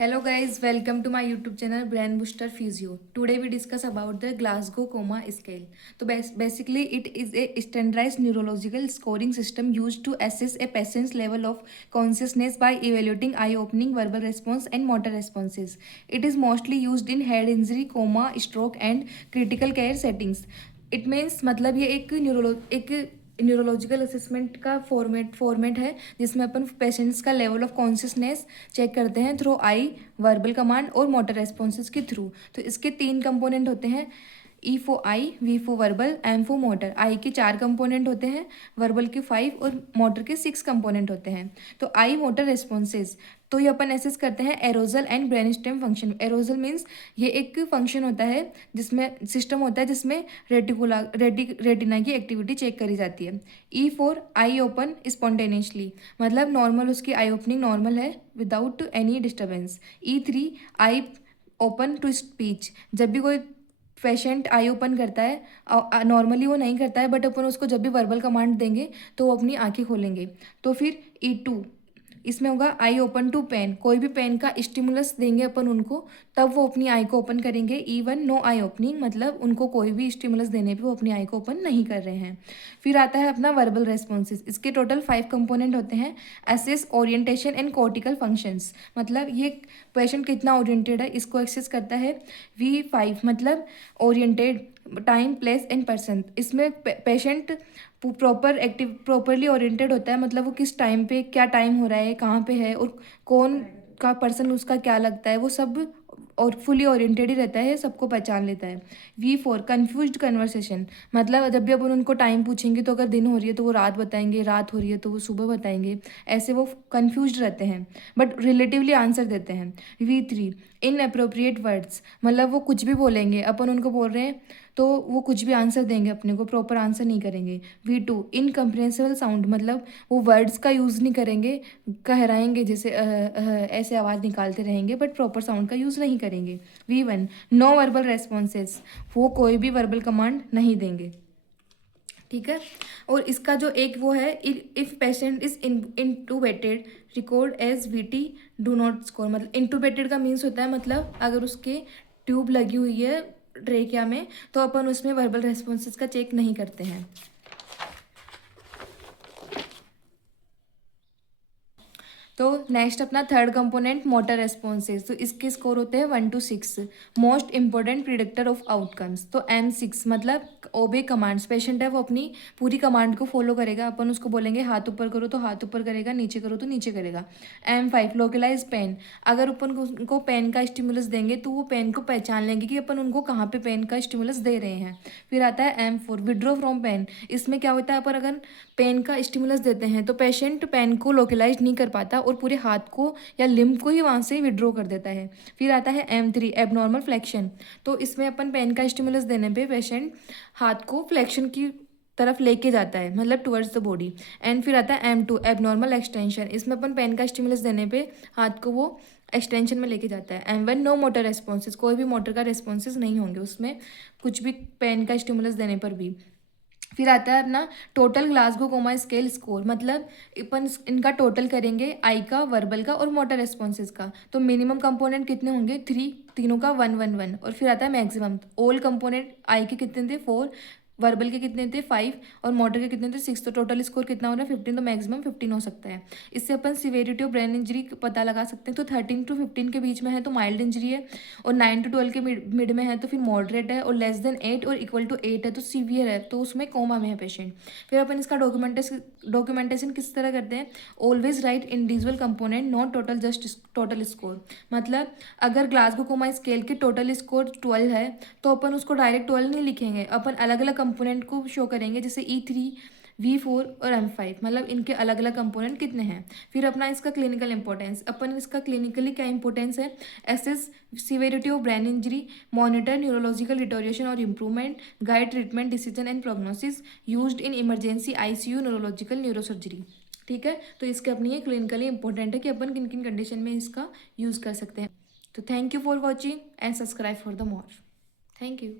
Hello guys, welcome to my YouTube channel Brain Booster Physio. Today we discuss about the Glasgow Coma Scale. So basically it is a standardized neurological scoring system used to assess a patient's level of consciousness by evaluating eye-opening verbal response and motor responses. It is mostly used in head injury, coma, stroke and critical care settings. It means मतलब ये एक neurological assessment का format है जिसमें अपन patients का level of consciousness check करते हैं थ्रू आई वर्बल कमांड और मोटर रेस्पॉन्सेज के थ्रू। तो इसके 3 कंपोनेंट होते हैं, E for eye, V for verbal, M for motor. Eye के 4 कंपोनेंट होते हैं, वर्बल के 5 और मोटर के 6 कंपोनेंट होते हैं। तो आई मोटर रेस्पॉन्सेज तो ये अपन एसेस करते हैं aerogel and brainstem function. Aerogel means ये एक फंक्शन होता है जिसमें सिस्टम होता है जिसमें रेटिना की एक्टिविटी चेक करी जाती है। E four eye open spontaneously, मतलब नॉर्मल उसकी आई ओपनिंग नॉर्मल है विदाउट एनी डिस्टर्बेंस। ई3 आई ओपन टू स्पीच, जब भी कोई पेशेंट आई ओपन करता है, नॉर्मली वो नहीं करता है बट अपन उसको जब भी वर्बल कमांड देंगे तो वो अपनी आंखें खोलेंगे। तो फिर ई2 इसमें होगा आई ओपन टू पेन, कोई भी पेन का स्टिमुलस देंगे अपन उनको तब वो अपनी आई को ओपन करेंगे। इवन नो आई ओपनिंग, मतलब उनको कोई भी स्टिमुलस देने पे वो अपनी आई को ओपन नहीं कर रहे हैं। फिर आता है अपना वर्बल रेस्पॉन्सेज। इसके टोटल 5 कंपोनेंट होते हैं, access, orientation and cortical functions, मतलब ये पेशेंट कितना ओरिएंटेड है इसको एक्सेस करता है। V5 मतलब oriented, time, place and person. इसमें पेशेंट प्रॉपरली ओरिएंटेड होता है, मतलब वो किस टाइम पे क्या टाइम हो रहा है, कहाँ पे है और कौन का पर्सन उसका क्या लगता है, वो सब और फुली ओरिएंटेड ही रहता है, सबको पहचान लेता है। V4 कन्फ्यूज्ड कन्वर्सेशन, मतलब जब भी अपन उनको टाइम पूछेंगे तो अगर दिन हो रही है तो वो रात बताएंगे, रात हो रही है तो वो सुबह बताएंगे, ऐसे वो कन्फ्यूज्ड रहते हैं बट रिलेटिवली आंसर देते हैं। V3 इनअप्रोप्रिएट वर्ड्स, मतलब वो कुछ भी बोलेंगे, अपन उनको बोल रहे हैं तो वो कुछ भी आंसर देंगे, अपने को प्रॉपर आंसर नहीं करेंगे। V2 इनकम्प्रेंसिबल साउंड, मतलब वो वर्ड्स का यूज़ नहीं करेंगे, कहराएंगे जैसे ऐसे आवाज़ निकालते रहेंगे बट प्रॉपर साउंड का यूज़ नहीं करेंगे। V1 नो वर्बल रेस्पॉन्सेज, वो कोई भी वर्बल कमांड नहीं देंगे, ठीक है। और इसका जो एक वो है, if patient is intubated record as VT do not score, मतलब इंटूबेटेड का मीन्स होता है मतलब अगर उसके ट्यूब लगी हुई है ट्रेकिया में तो अपन उसमें वर्बल रेस्पॉन्सेज का चेक नहीं करते हैं। तो नेक्स्ट अपना 3rd कंपोनेंट मोटर रेस्पॉन्सेज, तो इसके स्कोर होते हैं 1 to 6। Most important predictor of outcomes, तो M6 मतलब ओबे कमांड्स। पेशेंट है वो अपनी पूरी कमांड को फॉलो करेगा, अपन उसको बोलेंगे हाथ ऊपर करो तो हाथ ऊपर करेगा, नीचे करो तो नीचे करेगा। M5 लोकलाइज पेन, अगर अपन उनको पेन का स्टिमुलस देंगे तो वो पेन को पहचान लेंगे कि अपन उनको कहाँ पे पेन का स्टिमुलस दे रहे हैं। फिर आता है M4 विड्रॉ फ्रॉम पेन, इसमें क्या होता है, अपन अगर पेन का स्टिमुलस देते हैं तो पेशेंट पेन को लोकलाइज नहीं कर पाता और पूरे हाथ को या लिम्ब को ही वहाँ से विड्रॉ कर देता है। फिर आता है M3 एबनॉर्मल फ्लेक्शन, तो इसमें अपन पेन का स्टिमुलस देने पे पेशेंट हाथ को फ्लेक्शन की तरफ लेके जाता है, मतलब टुवर्ड्स द बॉडी। एंड फिर आता है M2 एबनॉर्मल एक्सटेंशन, इसमें अपन पेन का स्टिमुलस देने पे हाथ को वो एक्सटेंशन में लेके जाता है। M1 नो मोटर रेस्पॉन्सेज, कोई भी मोटर का रेस्पॉन्सेज नहीं होंगे उसमें कुछ भी पेन का स्टिमुलस देने पर भी। फिर आता है अपना total Glasgow coma scale score, मतलब अपन इनका टोटल करेंगे आई का, वर्बल का और मोटर रेस्पॉन्सेज का। तो मिनिमम कंपोनेंट कितने होंगे 3, तीनों का 1 1 1। और फिर आता है मैक्सिमम, ऑल कंपोनेंट आई के कितने थे 4, वर्बल के कितने थे 5 और मोटर के कितने थे 6, तो टोटल स्कोर कितना हो रहा है 15, तो मैक्सिमम 15 हो सकता है। इससे अपन सिवेरिटी ऑफ ब्रेन इंजरी पता लगा सकते हैं। तो 13 to 15 के बीच में है तो माइल्ड इंजरी है, और 9 to 12 के मिड में है तो फिर मॉडरेट है, और लेस देन 8 और इक्वल टू 8 है तो सीवियर है, तो उसमें कोमा में है पेशेंट। फिर अपन इसका डॉक्यूमेंटेशन किस तरह करते हैं, always right individual component not total, just total score. मतलब अगर ग्लासगो कोमा स्केल के टोटल स्कोर 12 है तो अपन उसको डायरेक्ट 12 नहीं लिखेंगे, अपन अलग अलग कंपोनेंट को शो करेंगे, जैसे E3, V4 और M5, मतलब इनके अलग अलग कंपोनेंट कितने हैं। फिर अपना इसका क्लिनिकल इंपॉर्टेंस, अपन इसका क्लिनिकली क्या इंपॉर्टेंस है, assess severity of brain injury, monitor neurological deterioration और improvement, guide treatment decision and prognosis, used in emergency ICU neurological neurosurgery. ठीक है, तो इसके अपनी ये क्लिनिकली इंपॉर्टेंट है कि अपन किन किन कंडीशन में इसका यूज़ कर सकते हैं। तो thank you for watching and subscribe for the more. Thank you.